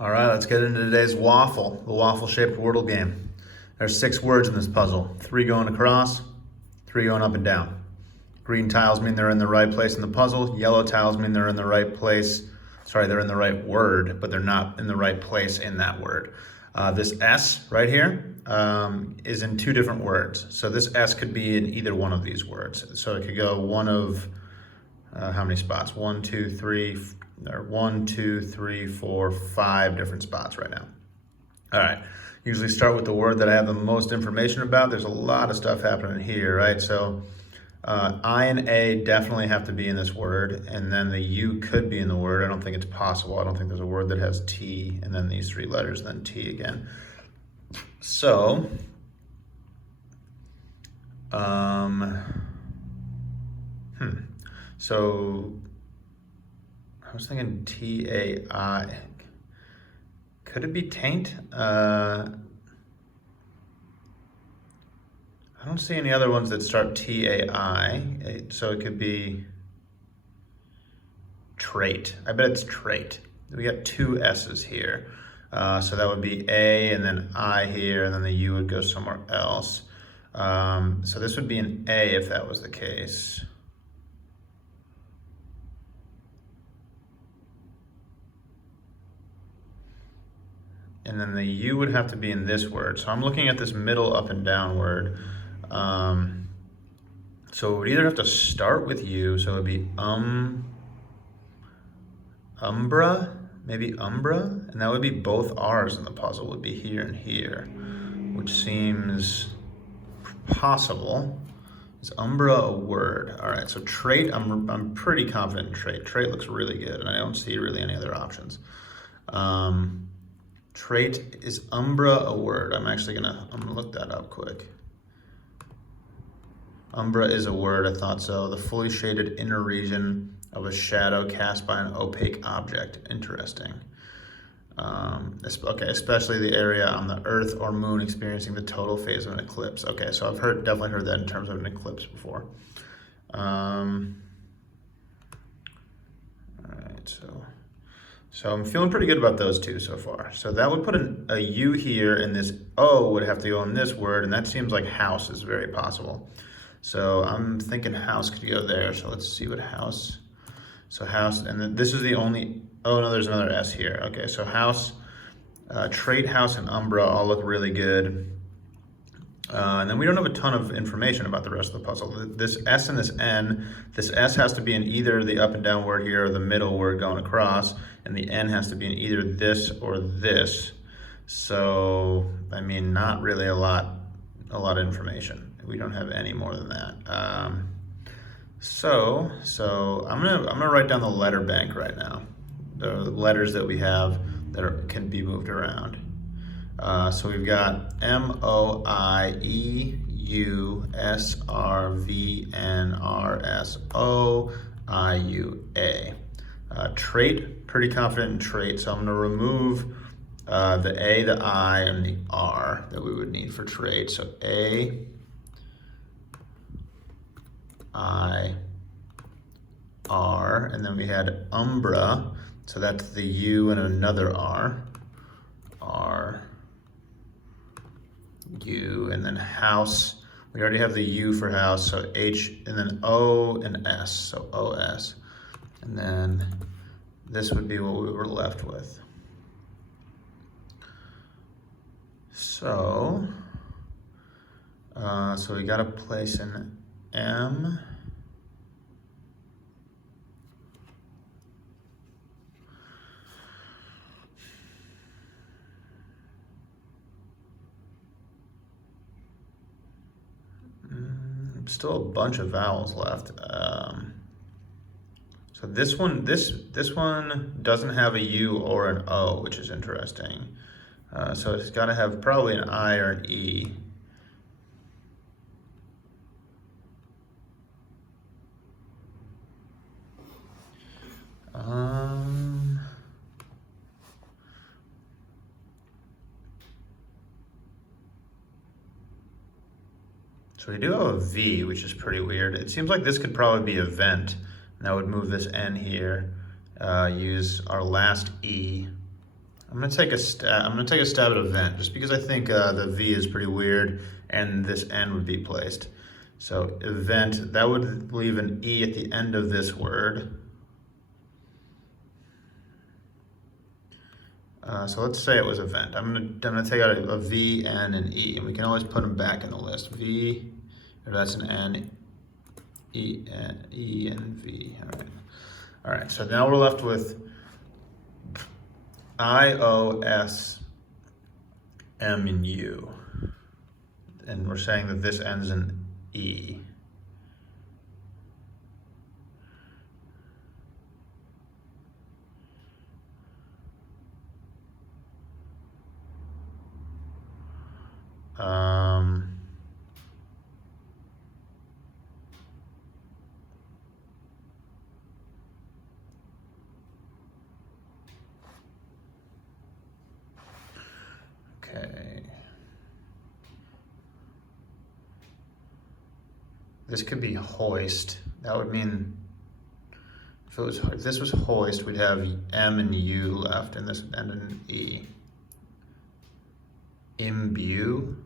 All right, let's get into today's waffle, the waffle-shaped Wordle game. There's 6 words in this puzzle. 3 going across, 3 going up and down. Green tiles mean they're in the right place in the puzzle. Yellow tiles mean they're in the right place. They're in the right word, but they're not in the right place in that word. This S right here is in 2 different words. So this S could be in either one of these words. So it could go one of, how many spots? 1, 2, 3, or 1, 2, 3, 4, 5 different spots right now. All right, usually start with the word that I have the most information about. There's a lot of stuff happening here, right? So I and A definitely have to be in this word, and then the U could be in the word. I don't think it's possible. I don't think there's a word that has T, and then these 3 letters, then T again. So, So I was thinking T-A-I. Could it be taint? I don't see any other ones that start T-A-I, so it could be trait. I bet it's trait. We got 2 S's here. So that would be A and then I here, and then the U would go somewhere else. So this would be an A if that was the case. And then the U would have to be in this word. So I'm looking at this middle up and down word. So it would either have to start with U, so it would be umbra, maybe umbra, and that would be both R's in the puzzle, would be here and here, which seems possible. Is umbra a word? All right, so trait, I'm pretty confident in trait. Trait looks really good, and I don't see really any other options. Trait, is umbra a word? I'm gonna look that up quick. Umbra is a word, I thought so. The fully shaded inner region of a shadow cast by an opaque object. Interesting. Okay, especially the area on the Earth or Moon experiencing the total phase of an eclipse. Okay, so I've definitely heard that in terms of an eclipse before. All right, so I'm feeling pretty good about those 2 so far. So that would put a U here, and this O would have to go in this word, and that seems like house is very possible. So I'm thinking house could go there. So let's see what house. So house, and then this is the only, oh no, there's another S here. Okay, so house, trait, house, and umbra all look really good. And then we don't have a ton of information about the rest of the puzzle. This S and this N, this S has to be in either the up and down word here or the middle word going across, and the N has to be in either this or this. So, I mean, not really a lot of information. We don't have any more than that. So I'm gonna write down the letter bank right now. The letters that we have that can be moved around. So we've got M-O-I-E-U-S-R-V-N-R-S-O-I-U-A. Trait, pretty confident in trait, so I'm gonna remove the A, the I, and the R that we would need for trait. So A, I, R, and then we had umbra, so that's the U and another R, R, U, and then house, we already have the U for house, so H, and then O and S, so O-S, and then this would be what we were left with. So we got a place in M. Still a bunch of vowels left. So this one doesn't have a U or an O, which is interesting. So it's got to have probably an I or an E. So we do have a V, which is pretty weird. It seems like this could probably be a vent. And that would move this N here, use our last E, I'm gonna take a stab at event, just because I think the V is pretty weird, and this N would be placed. So event, that would leave an E at the end of this word. So let's say it was event. I'm gonna take out a V, N, and E, and we can always put them back in the list. V, or that's an N, E, and V. All right. So now we're left with I, O, S, M, and U, and we're saying that this ends in E. Okay. This could be hoist. That would mean if this was hoist, we'd have M and U left, and this would end in E. Imbue?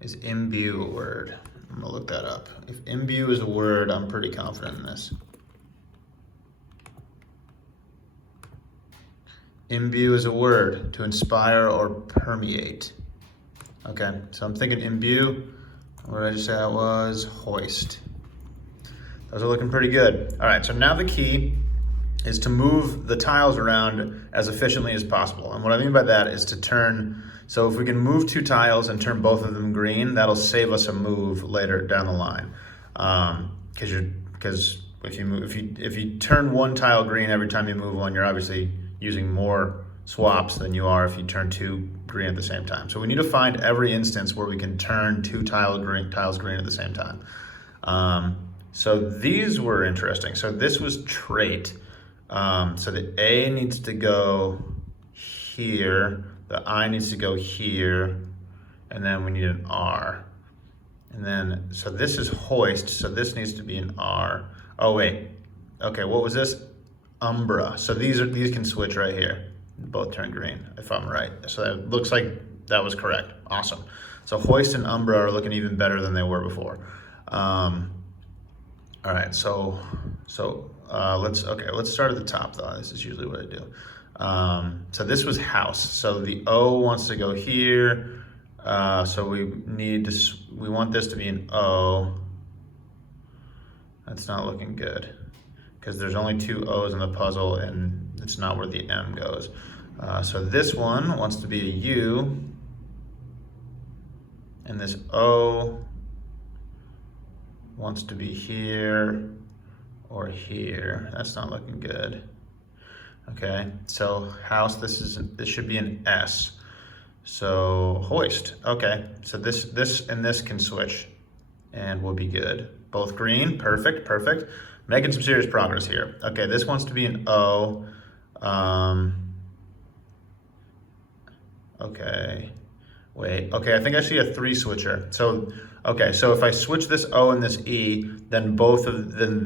Is imbue a word? I'm gonna look that up. If imbue is a word, I'm pretty confident in this. Imbue is a word, to inspire or permeate. Okay, so I'm thinking imbue. What did I just say that was? Hoist. Those are looking pretty good. All right, so now the key is to move the tiles around as efficiently as possible. And what I mean by that is to turn, so if we can move 2 tiles and turn both of them green, that'll save us a move later down the line. Because if you turn 1 tile green every time you move one, you're obviously using more swaps than you are if you turn 2 green at the same time. So we need to find every instance where we can turn 2 tiles green at the same time. So these were interesting. So this was trait. So the A needs to go here, the I needs to go here, and then we need an R. And then, so this is hoist, so this needs to be an R. Oh wait, okay, what was this? Umbra. So these can switch right here. Both turn green, if I'm right. So that looks like that was correct. Awesome. So hoist and umbra are looking even better than they were before. All right, so let's start at the top though. This is usually what I do. So this was house. So the O wants to go here. So we want this to be an O. That's not looking good, because there's only 2 O's in the puzzle and it's not where the M goes. So this one wants to be a U, and this O wants to be here or here. That's not looking good. Okay, so house, this should be an S. So hoist, okay. So this and this can switch and we'll be good. Both green, perfect. Making some serious progress here. Okay, this wants to be an O. Okay, wait, okay, I think I see a 3 switcher. So, okay, so if I switch this O and this E, then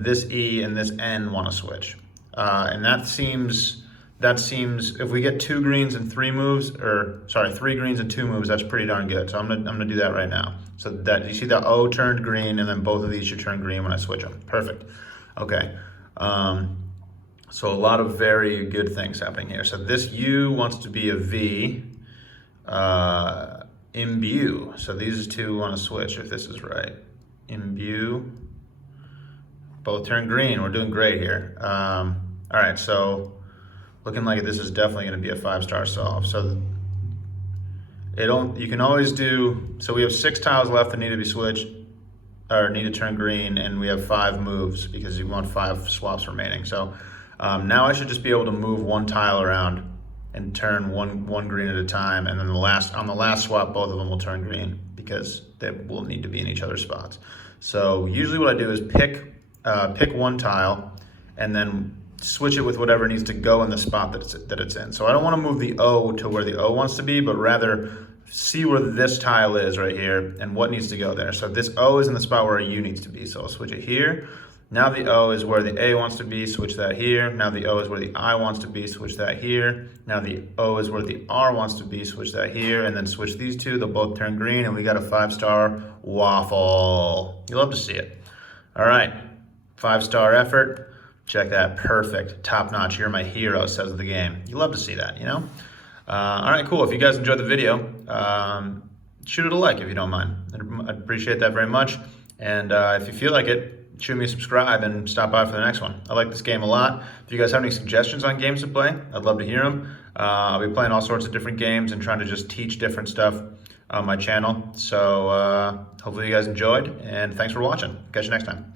this E and this N want to switch. And that seems, if we get 2 greens and 3 moves, or sorry, 3 greens and 2 moves, that's pretty darn good. So I'm gonna do that right now. So that, you see the O turned green, and then both of these should turn green when I switch them. Perfect. Okay. So a lot of very good things happening here. So this U wants to be a V. Imbue. So these 2 want to switch if this is right. Imbue. Both turn green. We're doing great here. All right, so looking like this is definitely going to be a 5-star solve. So you can always do, so we have 6 tiles left that need to be switched, or need to turn green, and we have 5 moves because you want 5 swaps remaining. So now I should just be able to move 1 tile around and turn one green at a time, and then on the last swap, both of them will turn green because they will need to be in each other's spots. So usually what I do is pick 1 tile and then switch it with whatever needs to go in the spot that it's in. So I don't want to move the O to where the O wants to be, but rather see where this tile is right here and what needs to go there. So this O is in the spot where a U needs to be, so I'll switch it here, Now the O is where the A wants to be, switch that here. Now the O is where the I wants to be, switch that here. Now the O is where the R wants to be, switch that here, and then switch these two. They'll both turn green, and we got a 5-star waffle. You love to see it. All right, 5-star effort. Check that, perfect, top notch. You're my hero, says the game. You love to see that, you know? All right, cool. If you guys enjoyed the video, shoot it a like if you don't mind. I'd appreciate that very much. And if you feel like it, shoot me a subscribe and stop by for the next one. I like this game a lot. If you guys have any suggestions on games to play, I'd love to hear them. I'll be playing all sorts of different games and trying to just teach different stuff on my channel. So hopefully you guys enjoyed, and thanks for watching. Catch you next time.